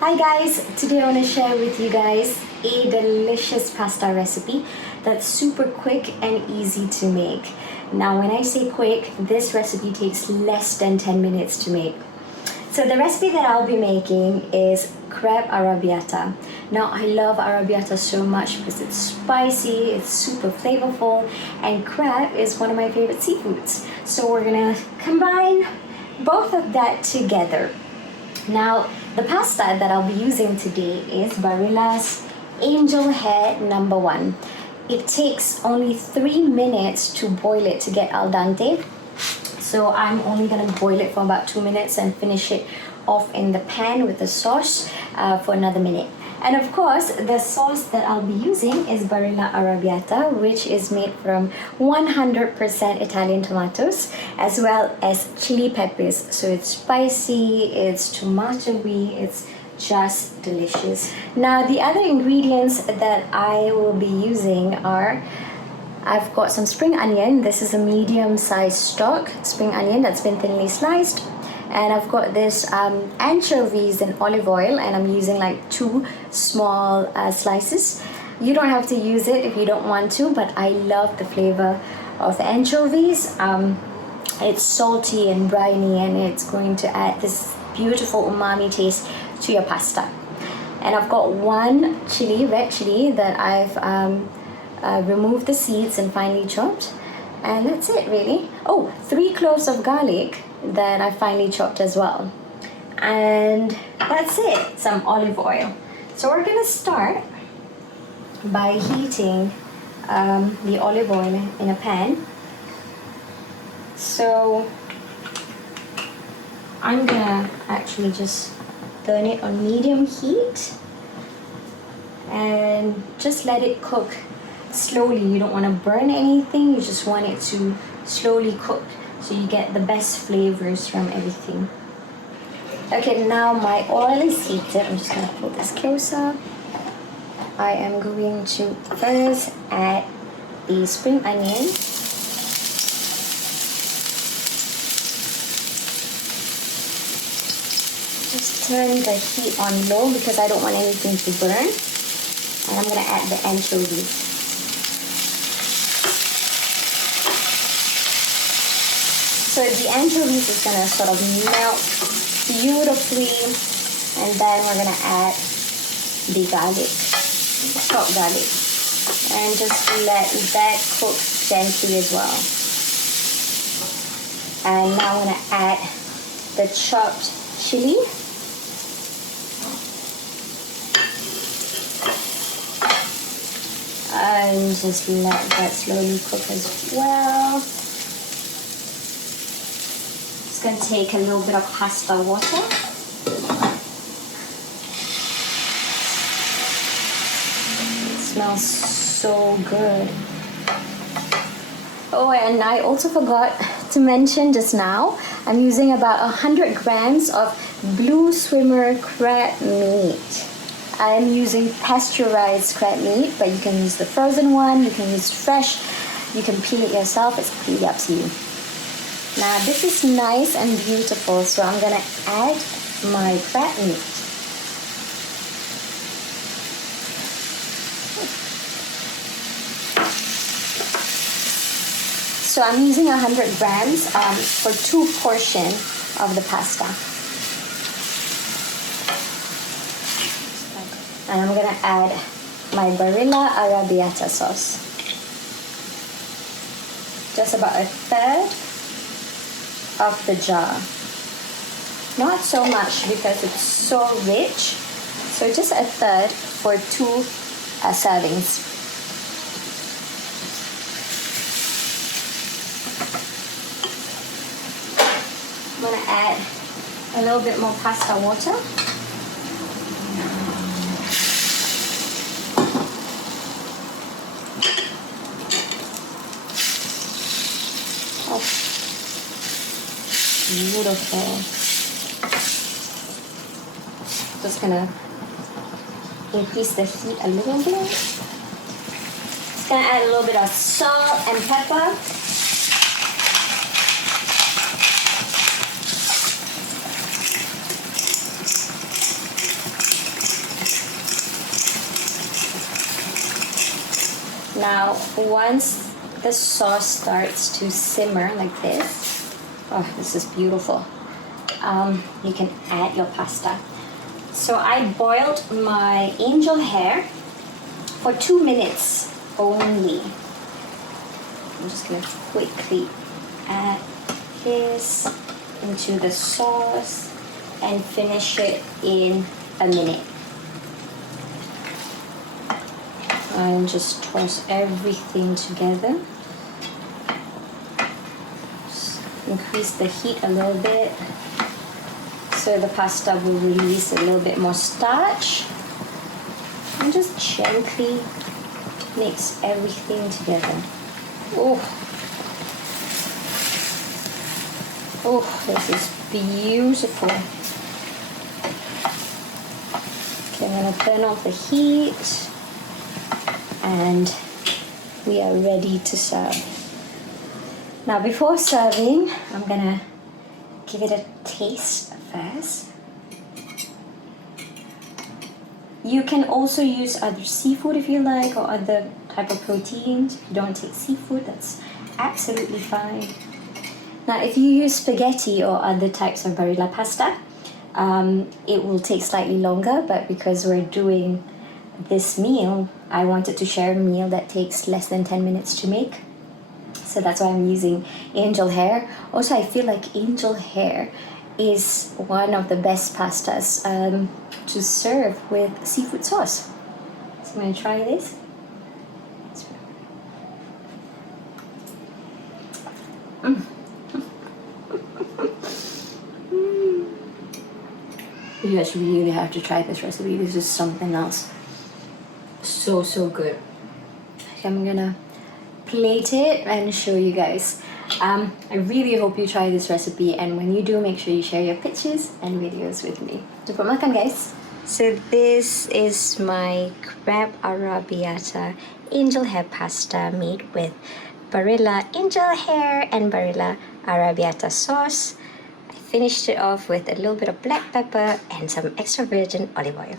Hi guys, today I want to share with you guys a delicious pasta recipe that's super quick and easy to make. Now when I say quick, this recipe takes less than 10 minutes to make. So the recipe that I'll be making is crab arrabbiata. Now I love arrabbiata so much because it's spicy, it's super flavorful, and crab is one of my favorite seafoods. So we're gonna combine both of that together. Now, the pasta that I'll be using today is Barilla's Angel Hair #1. It takes only 3 minutes to boil it to get al dente. So I'm only gonna boil it for about 2 minutes and finish it off in the pan with the sauce for another minute. And of course, the sauce that I'll be using is Barilla Arrabiatta, which is made from 100% Italian tomatoes, as well as chili peppers. So it's spicy, it's tomatoey, it's just delicious. Now, the other ingredients that I will be using are I've got some spring onion. This is a medium-sized stock spring onion that's been thinly sliced. And I've got this anchovies in olive oil, and I'm using like 2 small slices. You don't have to use it if you don't want to, but I love the flavor of the anchovies. It's salty and briny, and it's going to add this beautiful umami taste to your pasta. And I've got 1 chili, red chili, that I've removed the seeds and finely chopped. And that's it really. Oh, 3 cloves of garlic that I finely chopped as well. And that's it, some olive oil. So we're gonna start by heating the olive oil in a pan. So I'm gonna actually just turn it on medium heat and just let it cook slowly. You don't want to burn anything, you just want it to slowly cook so you get the best flavors from everything. Okay, now my oil is heated. I'm just going to pull this closer. I am going to first add the spring onion. Just turn the heat on low because I don't want anything to burn. And I'm going to add the anchovies. So the anchovies is gonna sort of melt beautifully, and then we're gonna add the garlic, chopped garlic, and just let that cook gently as well. And now I'm gonna add the chopped chili. And just let that slowly cook as well. Going to take a little bit of pasta water. It smells so good. Oh, and I also forgot to mention just now, I'm using about 100 grams of blue swimmer crab meat. I am using pasteurized crab meat, but you can use the frozen one, you can use fresh, you can peel it yourself, it's completely up to you. Now this is nice and beautiful, so I'm gonna add my crab meat. So I'm using 100 grams for 2 portions of the pasta. And I'm gonna add my Barilla Arrabiatta sauce. Just about 1/3 of the jar. Not so much because it's so rich, so just 1/3 for 2 servings. I'm gonna add a little bit more pasta water. Oh. Beautiful. Just gonna increase the heat a little bit. Just gonna add a little bit of salt and pepper. Now, once the sauce starts to simmer like this, oh, this is beautiful. You can add your pasta. So I boiled my angel hair for 2 minutes only. I'm just gonna quickly add this into the sauce and finish it in a minute. And just toss everything together. Just increase the heat a little bit so the pasta will release a little bit more starch. And just gently mix everything together. Oh, this is beautiful. Okay, I'm gonna turn off the heat and we are ready to serve. Now, before serving, I'm gonna give it a taste first. You can also use other seafood if you like, or other type of proteins. If you don't take seafood, that's absolutely fine. Now, if you use spaghetti or other types of Barilla pasta, it will take slightly longer, but because we're doing this meal, I wanted to share a meal that takes less than 10 minutes to make. So that's why I'm using angel hair. Also, I feel like angel hair is one of the best pastas to serve with seafood sauce. So I'm going to try this. You guys really have to try this recipe. This is something else. So good. Okay, I'm gonna plate it and show you guys. I really hope you try this recipe, and when you do, make sure you share your pictures and videos with me. Jumpa makan, guys. So this is my crab arrabbiata angel hair pasta made with Barilla Angel Hair and Barilla Arrabiatta sauce. I finished it off with a little bit of black pepper and some extra virgin olive oil.